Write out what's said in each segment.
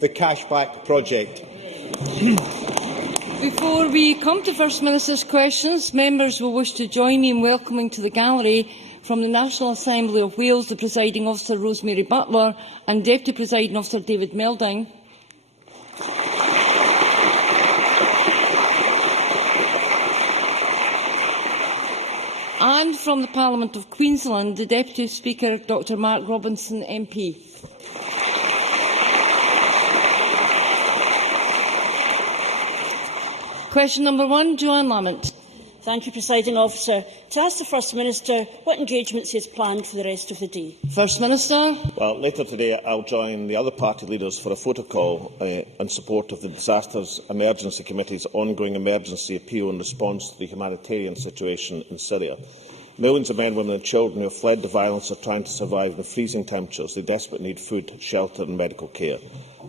the cashback project. Before we come to First Minister's questions, members will wish to join me in welcoming to the gallery from the National Assembly of Wales the Presiding Officer Rosemary Butler and Deputy Presiding Officer David Melding. And from the Parliament of Queensland, the Deputy Speaker, Dr Mark Robinson, MP. Question number 1, Joanne Lamont. Thank you, Presiding Officer. To ask the First Minister what engagements he has planned for the rest of the day. First Minister. Well, later today I'll join the other party leaders for a photo call in support of the Disasters Emergency Committee's ongoing emergency appeal in response to the humanitarian situation in Syria. Millions of men, women and children who have fled the violence are trying to survive in freezing temperatures. They desperately need food, shelter and medical care.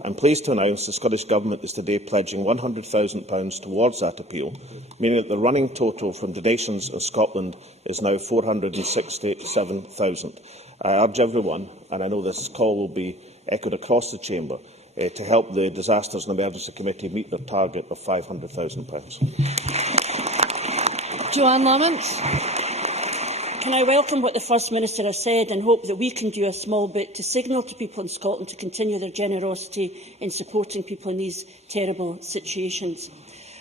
I am pleased to announce the Scottish Government is today pledging £100,000 towards that appeal, meaning that the running total from donations in Scotland is now £467,000. I urge everyone, and I know this call will be echoed across the Chamber, to help the Disasters and Emergency Committee meet their target of £500,000. Joanne Lamont. Can I welcome what the First Minister has said and hope that we can do a small bit to signal to people in Scotland to continue their generosity in supporting people in these terrible situations.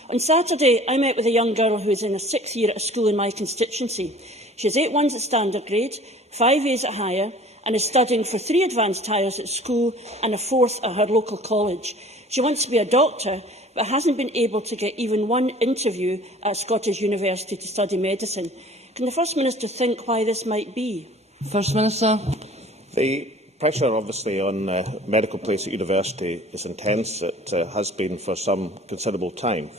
On Saturday, I met with a young girl who is in her 6th year at a school in my constituency. She has 8 ones at standard grade, 5 A's at higher, and is studying for 3 advanced hires at school and a 4th at her local college. She wants to be a doctor, but hasn't been able to get even one interview at Scottish University to study medicine. Can the First Minister think why this might be? First Minister. The pressure, obviously, on medical place at university is intense. It has been for some considerable time.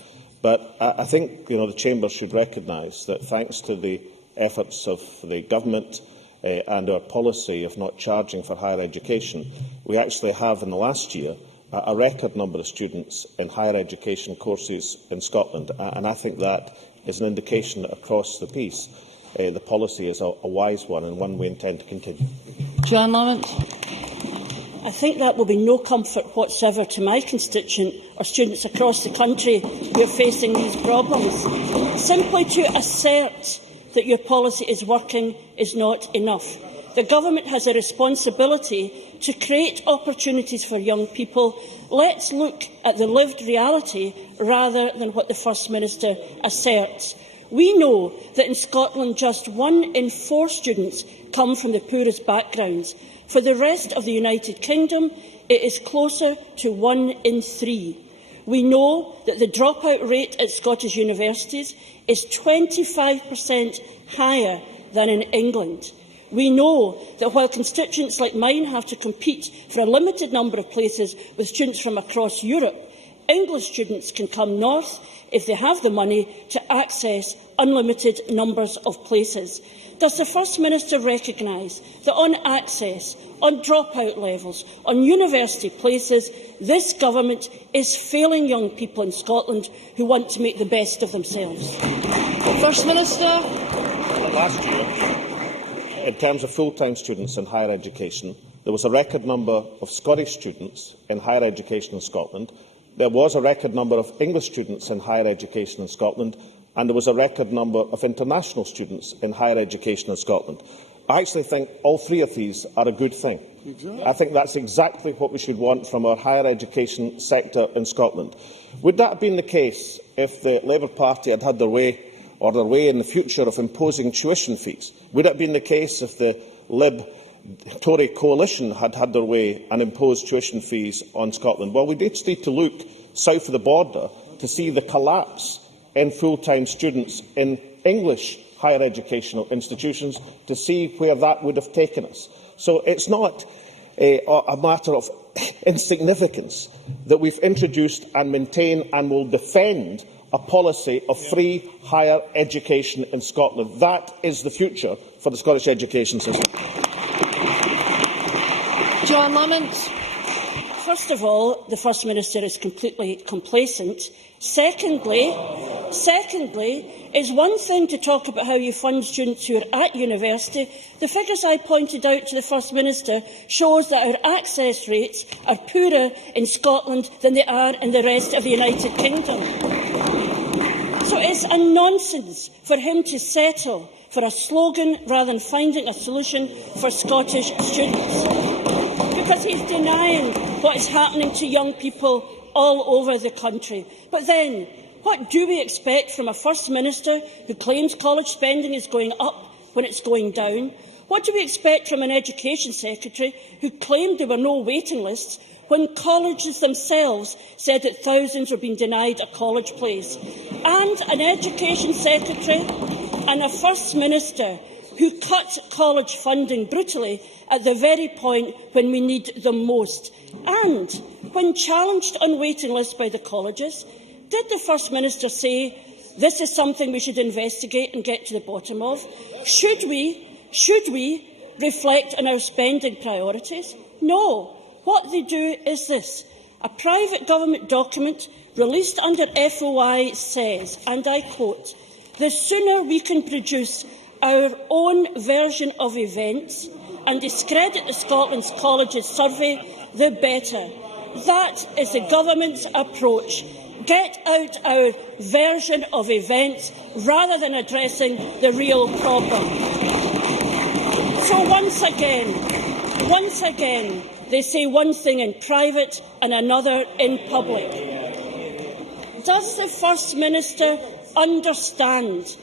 But I think the Chamber should recognise that, thanks to the efforts of the Government and our policy of not charging for higher education, we actually have, in the last year, a record number of students in higher education courses in Scotland. And I think that is an indication that across the piece the policy is a wise one and one we intend to continue. Joanne Lamont. I think that will be no comfort whatsoever to my constituent or students across the country who are facing these problems. Simply to assert that your policy is working is not enough. The Government has a responsibility to create opportunities for young people. Let's look at the lived reality rather than what the First Minister asserts. We know that in Scotland just 1 in 4 students come from the poorest backgrounds. For the rest of the United Kingdom, it is closer to 1 in 3. We know that the dropout rate at Scottish universities is 25% higher than in England. We know that while constituents like mine have to compete for a limited number of places with students from across Europe, English students can come north if they have the money to access unlimited numbers of places. Does the First Minister recognise that on access, on dropout levels, on university places, this Government is failing young people in Scotland who want to make the best of themselves? First Minister. Last year, in terms of full-time students in higher education, there was a record number of Scottish students in higher education in Scotland. There was a record number of English students in higher education in Scotland, and there was a record number of international students in higher education in Scotland. I actually think all 3 of these are a good thing. Exactly. I think that's exactly what we should want from our higher education sector in Scotland. Would that have been the case if the Labour Party had had their way in the future of imposing tuition fees? Would it have been the case if the Lib-Tory coalition had had their way and imposed tuition fees on Scotland? Well, we just need to look south of the border to see the collapse in full-time students in English higher educational institutions to see where that would have taken us. So it's not a matter of insignificance that we've introduced and maintain and will defend a policy of free higher education in Scotland. That is the future for the Scottish education system. Joanne Lamont. First of all, the First Minister is completely complacent. Secondly, it's one thing to talk about how you fund students who are at university. The figures I pointed out to the First Minister shows that our access rates are poorer in Scotland than they are in the rest of the United Kingdom. So it's a nonsense for him to settle for a slogan rather than finding a solution for Scottish students, because he's denying what is happening to young people all over the country. But then, what do we expect from a First Minister who claims college spending is going up when it's going down? What do we expect from an Education Secretary who claimed there were no waiting lists when colleges themselves said that thousands were being denied a college place? And an Education Secretary and a First Minister who cut college funding brutally at the very point when we need them most. And when challenged on waiting lists by the colleges, did the First Minister say this is something we should investigate and get to the bottom of? Should we reflect on our spending priorities? No. What they do is this. A private government document released under FOI says, and I quote, "The sooner we can produce our own version of events and discredit the Scotland's Colleges survey, the better." That is the government's approach. Get out our version of events rather than addressing the real problem. So once again, they say one thing in private and another in public. Does the First Minister understand?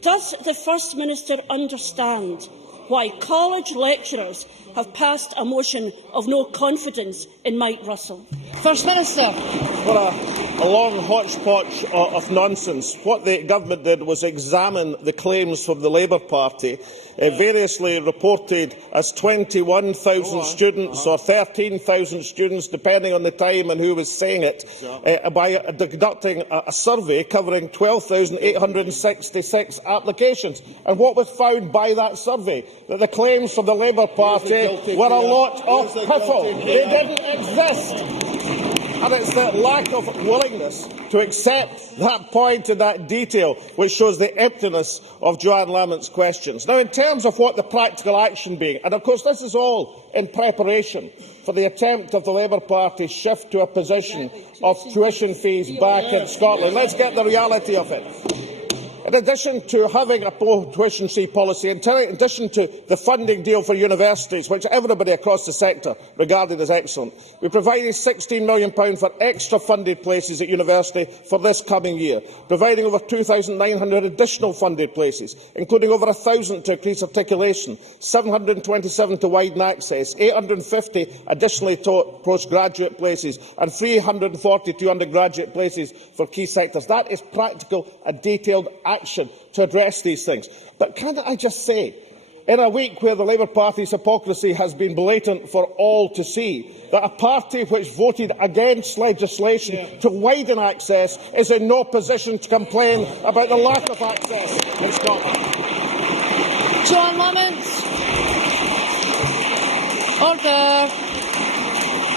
Does the First Minister understand why college lecturers have passed a motion of no confidence in Mike Russell? First Minister. For a long hodgepodge of nonsense, what the government did was examine the claims from the Labour Party, variously reported as 21,000 students or 13,000 students, depending on the time and who was saying it, by conducting a survey covering 12,866 applications. And what was found by that survey? That the claims from the Labour Party were a lot of piffle. They didn't exist. And it's the lack of willingness to accept that point and that detail which shows the emptiness of Joanne Lamont's questions. Now, in terms of what the practical action being, and of course this is all in preparation for the attempt of the Labour Party shift to a position of tuition fees back in Scotland. Let's get the reality of it. In addition to having a tuition fee policy, in addition to the funding deal for universities, which everybody across the sector regarded as excellent, we provided £16 million for extra funded places at university for this coming year, providing over 2,900 additional funded places, including over 1,000 to increase articulation, 727 to widen access, 850 additionally to postgraduate places, and 342 undergraduate places for key sectors. That is practical and detailed action to address these things. But can I just say, in a week where the Labour Party's hypocrisy has been blatant for all to see, that a party which voted against legislation to widen access is in no position to complain about the lack of access in Scotland. Joanne Lamont. Order.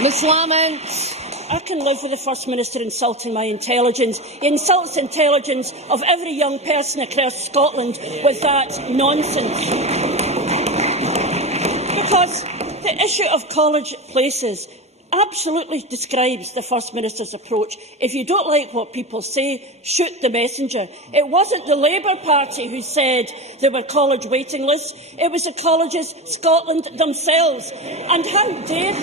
Ms Lamont. I can live with the First Minister insulting my intelligence. He insults the intelligence of every young person across Scotland with that nonsense. Because the issue of college places absolutely describes the First Minister's approach. If you don't like what people say, shoot the messenger. It wasn't the Labour Party who said there were college waiting lists. It was the colleges Scotland themselves. And how dare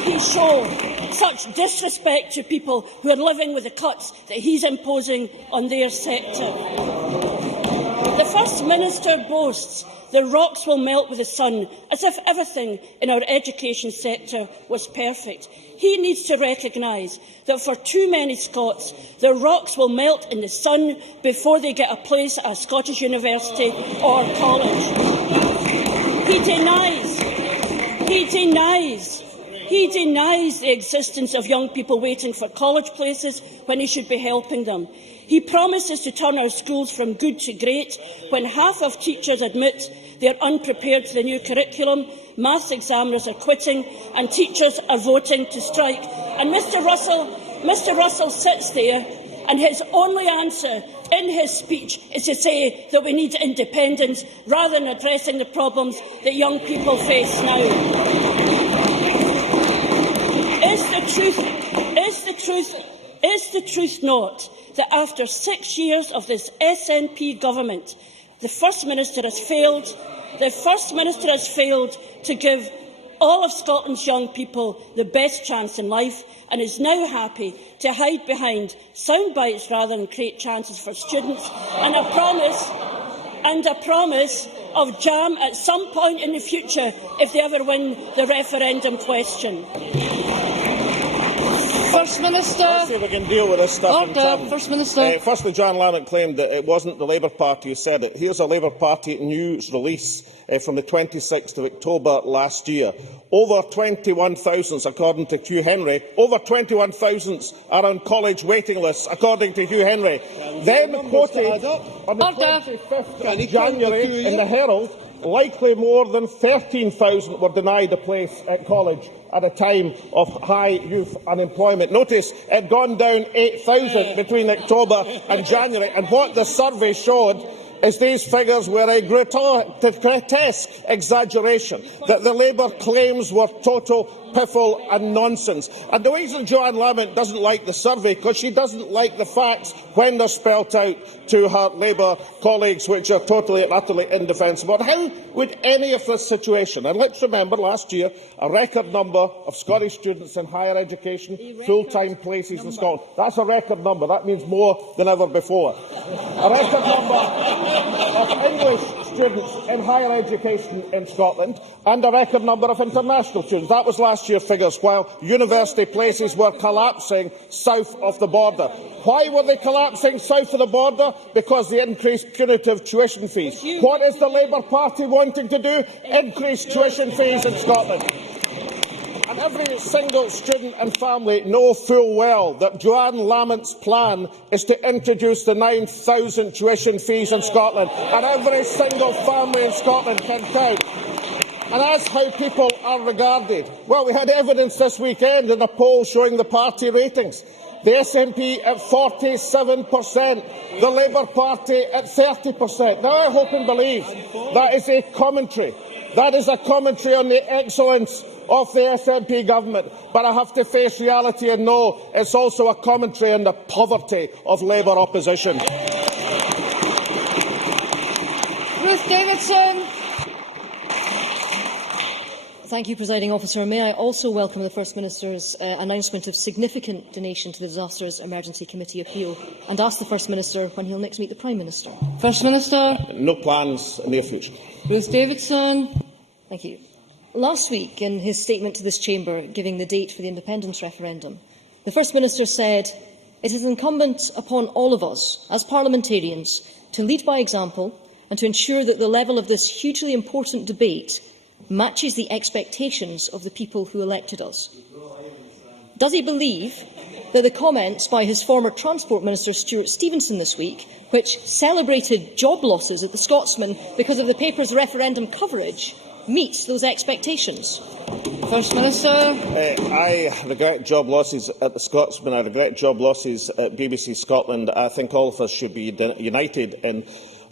he show such disrespect to people who are living with the cuts that he's imposing on their sector? The First Minister boasts the rocks will melt with the sun, as if everything in our education sector was perfect. He needs to recognise that for too many Scots, the rocks will melt in the sun before they get a place at a Scottish university or college. He denies He denies the existence of young people waiting for college places when he should be helping them. He promises to turn our schools from good to great when half of teachers admit they are unprepared for the new curriculum, maths examiners are quitting and teachers are voting to strike. And Mr Russell sits there and his only answer in his speech is to say that we need independence rather than addressing the problems that young people face now. Is the truth not that after 6 years of this SNP government, the First Minister has failed to give all of Scotland's young people the best chance in life and is now happy to hide behind sound bites rather than create chances for students and a promise of jam at some point in the future if they ever win the referendum question? First Minister. Let's see if we can deal with this stuff in turn. First Minister. Firstly, John Lamont claimed that it wasn't the Labour Party who said it. Here's a Labour Party news release from the 26th of October last year. Over 21,000, according to Hugh Henry, over 21,000 are on college waiting lists, according to Hugh Henry. Then quoted on the 25th of January in the Herald, likely more than 13,000 were denied a place at college at a time of high youth unemployment. Notice it had gone down 8,000 between October and January, and what the survey showed is these figures were a grotesque exaggeration, that the Labour claims were total piffle and nonsense. And the reason Joanne Lamont doesn't like the survey, because she doesn't like the facts when they're spelt out to her Labour colleagues, which are totally and utterly indefensible. How would any of this situation, and let's remember last year a record number of Scottish students in higher education, full-time places in Scotland. That's a record number. That means more than ever before. A record number of English students in higher education in Scotland and a record number of international students. That was last year's figures, while university places were collapsing south of the border. Why were they collapsing south of the border? Because they increased punitive tuition fees. What is the Labour Party wanting to do? Increase tuition fees in Scotland. And every single student and family know full well that Joanne Lamont's plan is to introduce the 9,000 tuition fees in Scotland, and every single family in Scotland can count. And that's how people are regarded. Well, we had evidence this weekend in a poll showing the party ratings. The SNP at 47%, the Labour Party at 30%. Now, I hope and believe that is a commentary. That is a commentary on the excellence of the SNP government, but I have to face reality and know it's also a commentary on the poverty of Labour opposition. Ruth Davidson. Thank you, Presiding Officer. May I also welcome the First Minister's announcement of significant donation to the Disasters Emergency Committee appeal and ask the First Minister when he will next meet the Prime Minister. First Minister. No plans in the near future. Ruth Davidson. Thank you. Last week, in his statement to this chamber giving the date for the independence referendum, the First Minister said, "It is incumbent upon all of us, as parliamentarians, to lead by example and to ensure that the level of this hugely important debate matches the expectations of the people who elected us." Does he believe that the comments by his former Transport Minister Stuart Stevenson this week, which celebrated job losses at the Scotsman because of the paper's referendum coverage, meets those expectations? First Minister. I regret job losses at the Scotsman. I regret job losses at BBC Scotland. I think all of us should be united in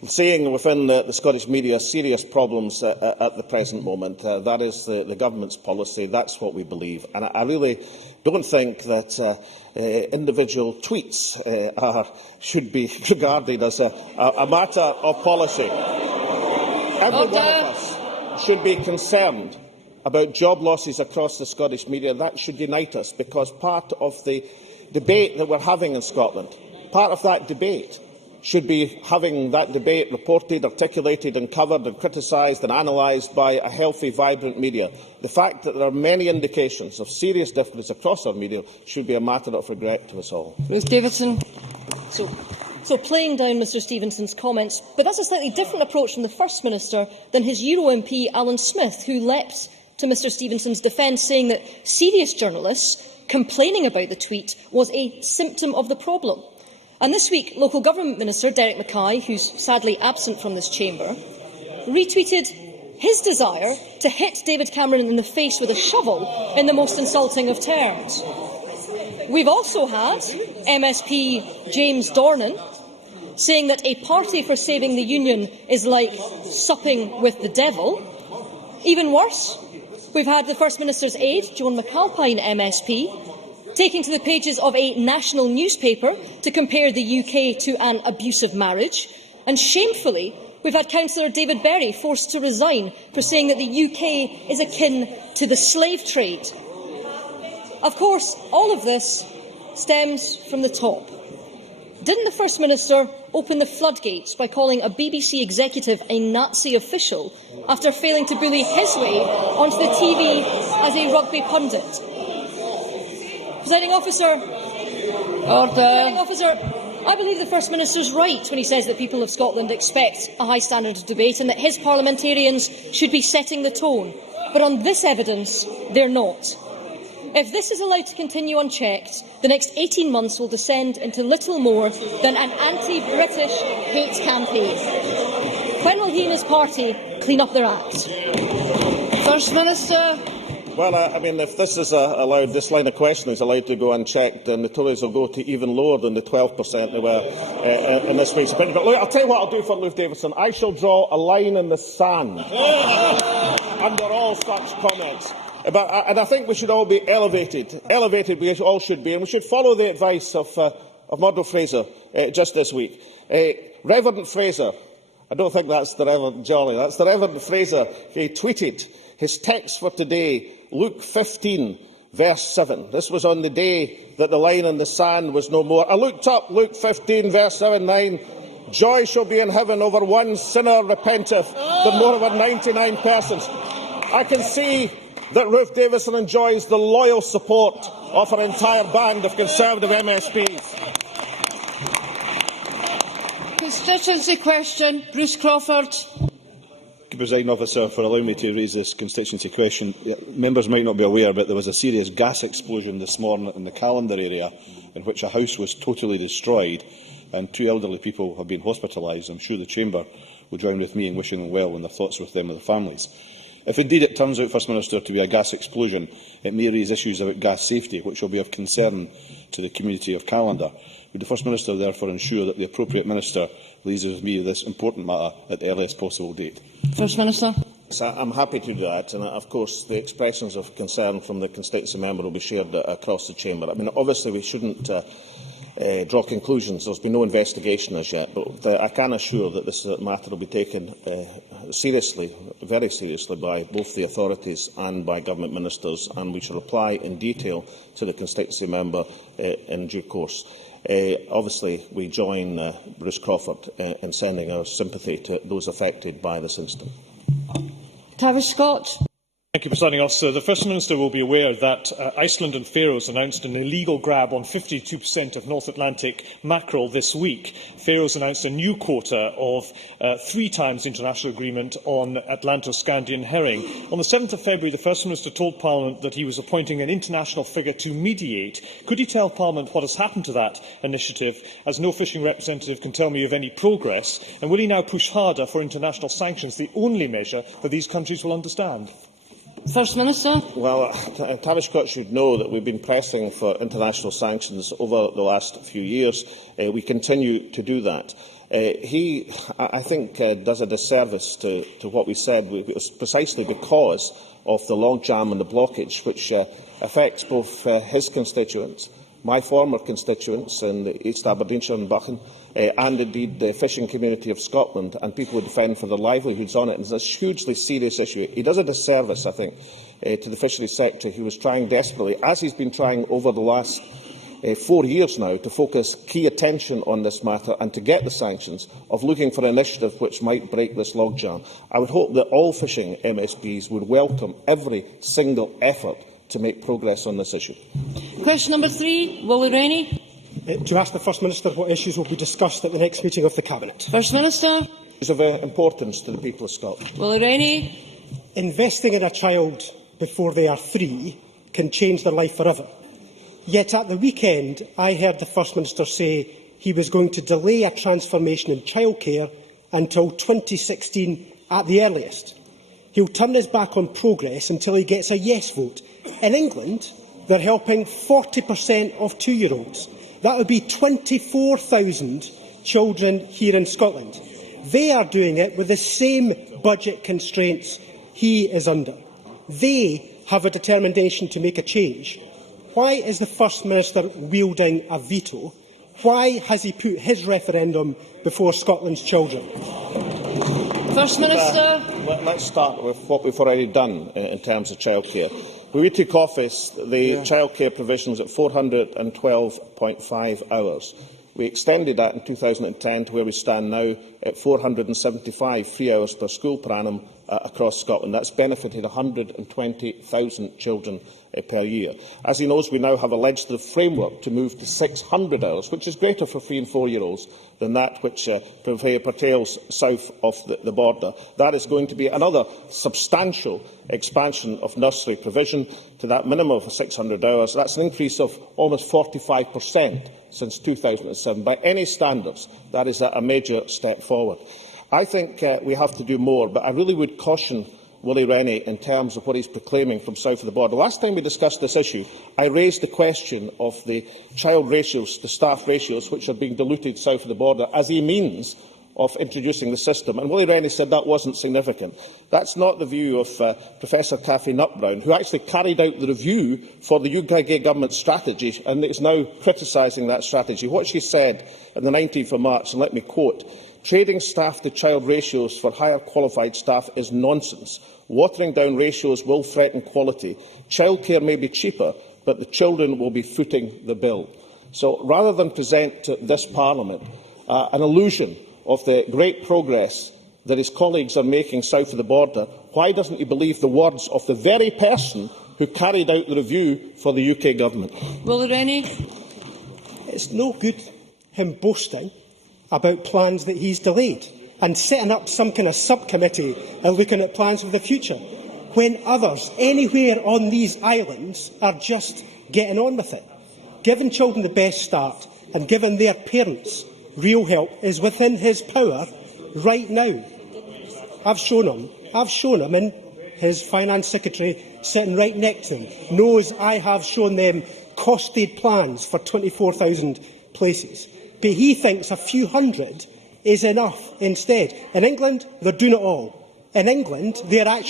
seeing within the Scottish media serious problems at the present moment. That is the government's policy. That's what we believe. And I really don't think that individual tweets should be regarded as a matter of policy. Every one of us should be concerned about job losses across the Scottish media. That should unite us, because part of the debate that we're having in Scotland, part of that debate should be having that debate reported, articulated and covered and criticised and analysed by a healthy, vibrant media. The fact that there are many indications of serious difference across our media should be a matter of regret to us all. Ruth Davidson. So playing down Mr Stevenson's comments, but that's a slightly different approach from the First Minister than his Euro MP Alan Smith, who leapt to Mr Stevenson's defence, saying that serious journalists complaining about the tweet was a symptom of the problem. And this week, Local Government Minister Derek Mackay, who's sadly absent from this chamber, retweeted his desire to hit David Cameron in the face with a shovel in the most insulting of terms. We've also had MSP James Dornan saying that a party for saving the Union is like supping with the devil. Even worse, we've had the First Minister's aide, Joan McAlpine MSP, taking to the pages of a national newspaper to compare the UK to an abusive marriage. And shamefully, we've had Councillor David Berry forced to resign for saying that the UK is akin to the slave trade. Of course, all of this stems from the top. Didn't the First Minister open the floodgates by calling a BBC executive a Nazi official after failing to bully his way onto the TV as a rugby pundit? Presiding Officer, I believe the First Minister is right when he says that people of Scotland expect a high standard of debate and that his parliamentarians should be setting the tone. But on this evidence, they're not. If this is allowed to continue unchecked, the next 18 months will descend into little more than an anti-British hate campaign. When will he and his party clean up their acts? First Minister. Well, if this is allowed, this line of questioning is allowed to go unchecked, then the Tories will go to even lower than the 12% they were in this week's opinion. But look, I'll tell you what I'll do for Lou Davison. I shall draw a line in the sand under all such comments. And I think we should all be elevated. Elevated we all should be, and we should follow the advice of Murdo Fraser just this week. Reverend Fraser, I don't think that's the Reverend Jolly, that's the Reverend Fraser. He tweeted his text for today, Luke 15, verse 7. This was on the day that the line in the sand was no more. I looked up Luke 15, verse 7, 9. Joy shall be in heaven over one sinner repenteth than more over 99 persons. I can see that Ruth Davison enjoys the loyal support of her entire band of Conservative MSPs. Constituency question, Bruce Crawford. Presiding Officer, for allowing me to raise this constituency question. Members might not be aware, but there was a serious gas explosion this morning in the Callender area, in which a house was totally destroyed and 2 elderly people have been hospitalised. I'm sure the Chamber will join with me in wishing them well and their thoughts with them and their families. If indeed it turns out, First Minister, to be a gas explosion, it may raise issues about gas safety, which will be of concern to the community of Callender. Would the First Minister therefore ensure that the appropriate Minister liaises with me with this important matter at the earliest possible date? First Minister. I'm happy to do that, and of course the expressions of concern from the constituency member will be shared across the chamber. Obviously we shouldn't draw conclusions. There's been no investigation as yet, but I can assure that this matter will be taken seriously, very seriously, by both the authorities and by government ministers, and we shall reply in detail to the constituency member in due course. Obviously, we join Bruce Crawford in sending our sympathy to those affected by this incident. Tavish Scott. Thank you, Presiding Officer. The First Minister will be aware that Iceland and Faroes announced an illegal grab on 52% of North Atlantic mackerel this week. Faroes announced a new quota of 3 times the international agreement on Atlanto-Scandian herring. On the 7th of February, the First Minister told Parliament that he was appointing an international figure to mediate. Could he tell Parliament what has happened to that initiative, as no fishing representative can tell me of any progress? And will he now push harder for international sanctions, the only measure that these countries will understand? First Minister. Well, Tavish Scott should know that we've been pressing for international sanctions over the last few years. We continue to do that. He, I think, does a disservice to what we said. It was precisely because of the logjam and the blockage, which affects both his constituents, my former constituents in East Aberdeenshire and Buchan, and indeed the fishing community of Scotland, and people who defend for their livelihoods on it. And it's a hugely serious issue. He does a disservice, I think, to the fisheries sector, who was trying desperately, as he's been trying over the last 4 years now, to focus key attention on this matter and to get the sanctions, of looking for an initiative which might break this logjam. I would hope that all fishing MSPs would welcome every single effort to make progress on this issue. Question number 3, Willie Rennie. To ask the First Minister what issues will be discussed at the next meeting of the Cabinet. First Minister. Issues of importance to the people of Scotland. Willie Rennie. Investing in a child before they are 3 can change their life forever. Yet at the weekend, I heard the First Minister say he was going to delay a transformation in childcare until 2016 at the earliest. He'll turn his back on progress until he gets a yes vote. In England, they're helping 40% of 2-year-olds. That would be 24,000 children here in Scotland. They are doing it with the same budget constraints he is under. They have a determination to make a change. Why is the First Minister wielding a veto? Why has he put his referendum before Scotland's children? First Minister. Let's start with what we've already done in terms of childcare. When we took office, the childcare provision was at 412.5 hours. We extended that in 2010 to where we stand now at 475 free hours per school per annum across Scotland. That's benefited 120,000 children per year. As he knows, we now have a legislative framework to move to 600 hours, which is greater for 3- and 4-year-olds than that which pertains south of the border. That is going to be another substantial expansion of nursery provision to that minimum of 600 hours. That's an increase of almost 45% since 2007. By any standards, that is a major step forward. I think we have to do more, but I really would caution Willie Rennie in terms of what he's proclaiming from south of the border. Last time we discussed this issue, I raised the question of the child ratios, the staff ratios, which are being diluted south of the border as a means of introducing the system. And Willie Rennie said that wasn't significant. That's not the view of Professor Cathy Nutt-Brown, who actually carried out the review for the UK government strategy and is now criticising that strategy. What she said on the 19th of March, and let me quote, "Trading staff-to-child ratios for higher qualified staff is nonsense. Watering down ratios will threaten quality. Childcare may be cheaper, but the children will be footing the bill." So, rather than present to this Parliament an illusion of the great progress that his colleagues are making south of the border, why doesn't he believe the words of the very person who carried out the review for the UK government? Willie Rennie. It's no good him boasting about plans that he's delayed and setting up some kind of subcommittee and looking at plans for the future, when others anywhere on these islands are just getting on with it. Giving children the best start and giving their parents real help is within his power right now. I've shown him, and his Finance Secretary sitting right next to him knows I have shown them costed plans for 24,000 places. But he thinks a few hundred is enough instead. In England, they're doing it all. In England, they are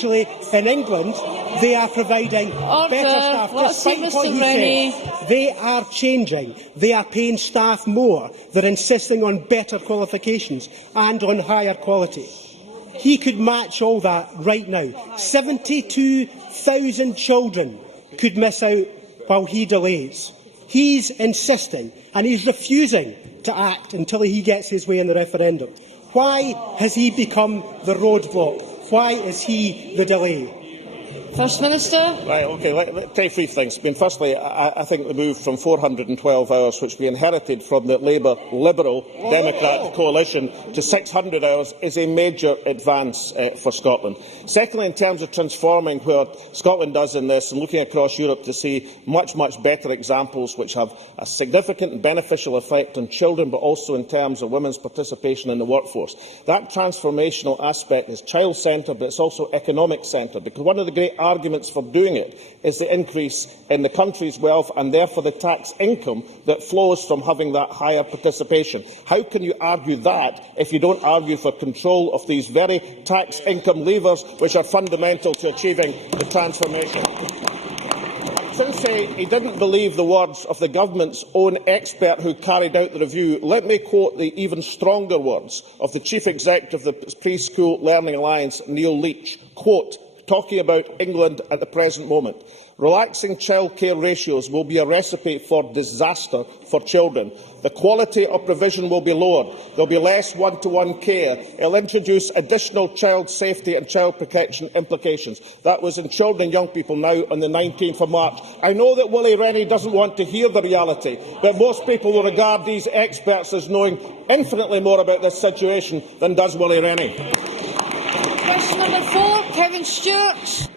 providing better staff. Despite what he says, they are changing. They are paying staff more. They're insisting on better qualifications and on higher quality. He could match all that right now. 72,000 children could miss out while he delays. He's insisting, and he's refusing to act until he gets his way in the referendum. Why has he become the roadblock? Why is he the delay? First Minister. Right, okay, let's take 3 things. Firstly, I think the move from 412 hours, which we inherited from the Labour Liberal Democrat coalition, to 600 hours is a major advance for Scotland. Secondly, in terms of transforming where Scotland does in this and looking across Europe to see much better examples which have a significant and beneficial effect on children, but also in terms of women's participation in the workforce. That transformational aspect is child-centred, but it's also economic-centred, because one of the great arguments for doing it is the increase in the country's wealth and therefore the tax income that flows from having that higher participation. How can you argue that if you don't argue for control of these very tax income levers which are fundamental to achieving the transformation? Since he didn't believe the words of the government's own expert who carried out the review, let me quote the even stronger words of the Chief Executive of the Preschool Learning Alliance, Neil Leach, quote, talking about England at the present moment. "Relaxing childcare ratios will be a recipe for disaster for children. The quality of provision will be lowered. There will be less one-to-one care. It will introduce additional child safety and child protection implications." That was in Children and Young People Now on the 19th of March. I know that Willie Rennie doesn't want to hear the reality, but most people will regard these experts as knowing infinitely more about this situation than does Willie Rennie. Question number 4, Kevin Stewart.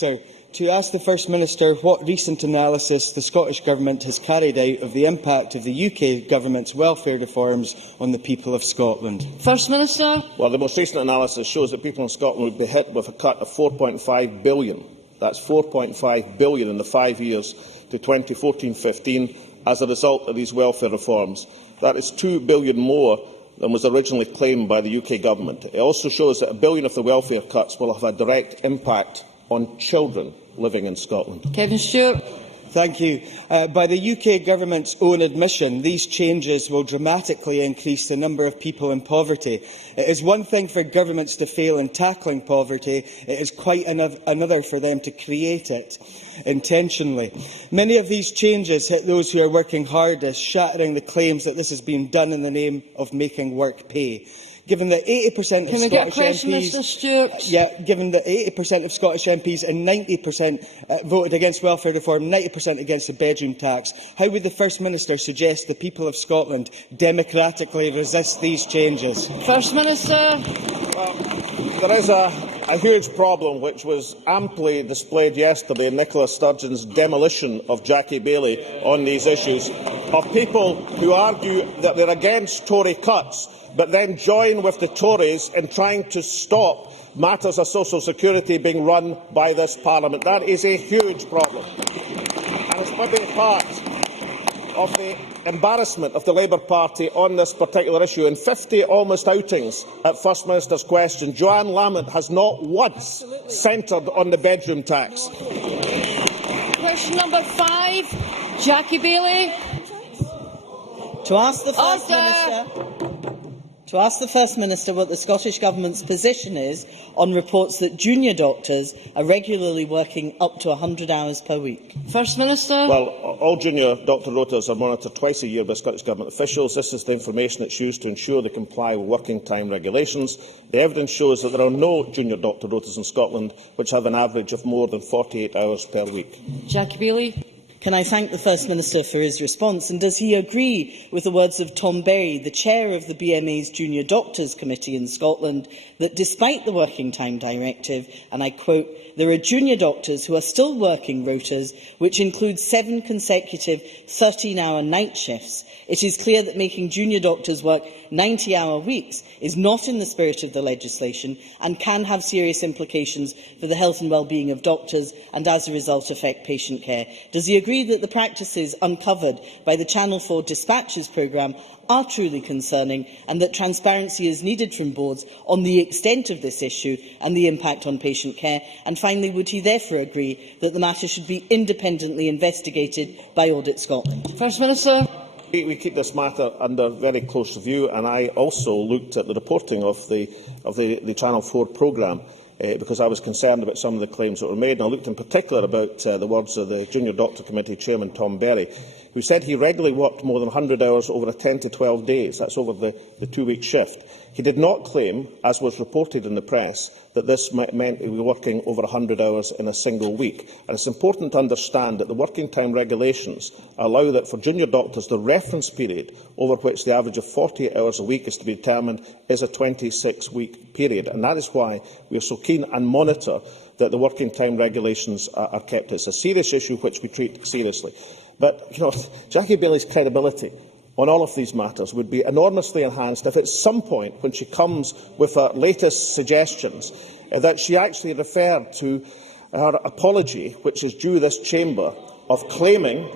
to ask the First Minister what recent analysis the Scottish Government has carried out of the impact of the UK Government's welfare reforms on the people of Scotland. First Minister. Well, the most recent analysis shows that people in Scotland would be hit with a cut of £4.5 billion. That's £4.5 billion in the 5 years to 2014-15 as a result of these welfare reforms. That is £2 billion more than was originally claimed by the UK Government. It also shows that £1 billion of the welfare cuts will have a direct impact on children living in Scotland. Kevin Stewart. Thank you. By the UK Government's own admission, these changes will dramatically increase the number of people in poverty. It is one thing for governments to fail in tackling poverty. It is quite another for them to create it intentionally. Many of these changes hit those who are working hardest, shattering the claims that this has been done in the name of making work pay. Given that 80% of Scottish MPs, given that 80% of Scottish MPs and 90% voted against welfare reform, 90% against the bedroom tax, how would the First Minister suggest the people of Scotland democratically resist these changes? First Minister. Well, there is a huge problem which was amply displayed yesterday in Nicola Sturgeon's demolition of Jackie Baillie on these issues, of people who argue that they're against Tory cuts, but then join with the Tories in trying to stop matters of social security being run by this Parliament. That is a huge problem. And it's maybe part of the embarrassment of the Labour Party on this particular issue. In 50 almost outings at First Minister's question, Joanne Lamont has not once centred on the bedroom tax. Question number 5, Jackie Baillie. To ask the First Minister what the Scottish Government's position is on reports that junior doctors are regularly working up to 100 hours per week. First Minister. Well, all junior doctor rotas are monitored twice a year by Scottish Government officials. This is the information that's used to ensure they comply with working time regulations. The evidence shows that there are no junior doctor rotas in Scotland which have an average of more than 48 hours per week. Jackie Baillie. Can I thank the First Minister for his response, and does he agree with the words of Tom Berry, the chair of the BMA's Junior Doctors Committee in Scotland, that despite the Working Time Directive, and I quote, there are junior doctors who are still working rotas which include 7 consecutive 13-hour night shifts? It is clear that making junior doctors work 90-hour weeks is not in the spirit of the legislation and can have serious implications for the health and well-being of doctors and, as a result, affect patient care. Does he agree that the practices uncovered by the Channel 4 Dispatches programme are truly concerning and that transparency is needed from boards on the extent of this issue and the impact on patient care? And finally, would he therefore agree that the matter should be independently investigated by Audit Scotland? First Minister. We keep this matter under very close review, and I also looked at the reporting of the Channel 4 programme because I was concerned about some of the claims that were made. And I looked in particular about the words of the Junior Doctor Committee Chairman Tom Berry, who said he regularly worked more than 100 hours over 10 to 12 days. That's over the 2-week shift. He did not claim, as was reported in the press, that this meant he was working over 100 hours in a single week. And it's important to understand that the working time regulations allow that for junior doctors the reference period over which the average of 48 hours a week is to be determined is a 26-week period. And that is why we are so keen and monitor that the working time regulations are kept. It's a serious issue which we treat seriously. But, Jackie Baillie's credibility on all of these matters would be enormously enhanced if at some point, when she comes with her latest suggestions, that she actually referred to her apology, which is due this chamber, of claiming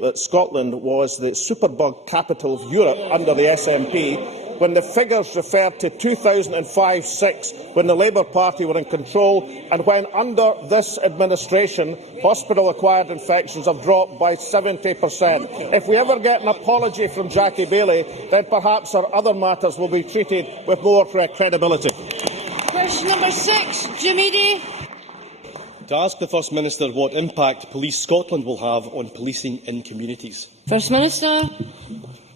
that Scotland was the superbug capital of Europe under the SNP, when the figures referred to 2005-06, when the Labour Party were in control, and when, under this administration, hospital-acquired infections have dropped by 70%. If we ever get an apology from Jackie Baillie, then perhaps our other matters will be treated with more credibility. Question number 6, Jim Eadie. To ask the First Minister what impact Police Scotland will have on policing in communities. First Minister.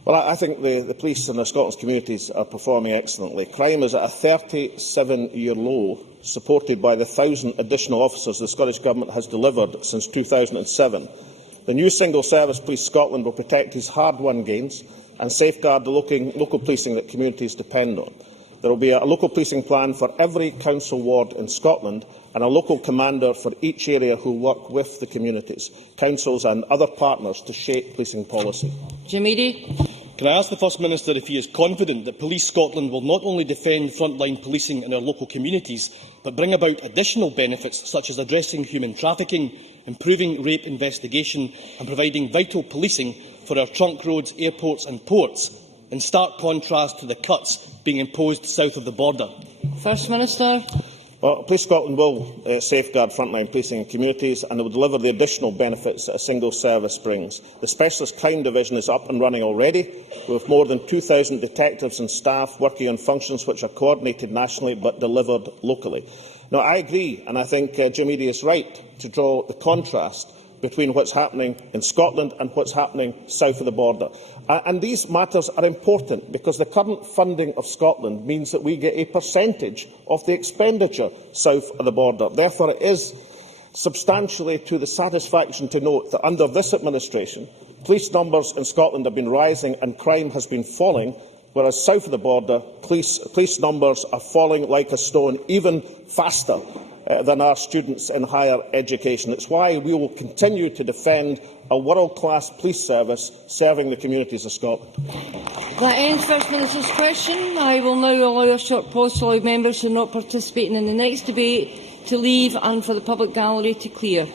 Well, I think the police in Scotland's communities are performing excellently. Crime is at a 37-year low, supported by the 1,000 additional officers the Scottish Government has delivered since 2007. The new Single Service Police Scotland will protect his hard-won gains and safeguard the local policing that communities depend on. There will be a local policing plan for every council ward in Scotland and a local commander for each area who work with the communities, councils and other partners to shape policing policy. Jim Eadie. Can I ask the First Minister if he is confident that Police Scotland will not only defend frontline policing in our local communities, but bring about additional benefits such as addressing human trafficking, improving rape investigation and providing vital policing for our trunk roads, airports and ports, in stark contrast to the cuts being imposed south of the border? First Minister. Well, Police Scotland will safeguard frontline policing in communities and it will deliver the additional benefits that a single service brings. The Specialist Crime Division is up and running already, with more than 2,000 detectives and staff working on functions which are coordinated nationally but delivered locally. Now, I agree, and I think Jim Eadie is right to draw the contrast between what's happening in Scotland and what's happening south of the border. And these matters are important because the current funding of Scotland means that we get a percentage of the expenditure south of the border. Therefore, it is substantially to the satisfaction to note that under this administration, police numbers in Scotland have been rising and crime has been falling, whereas south of the border, police numbers are falling like a stone, even faster than our students in higher education. It's why we will continue to defend a world-class police service serving the communities of Scotland. That ends First Minister's question. I will now allow a short pause to allow members who are not participating in the next debate to leave and for the public gallery to clear.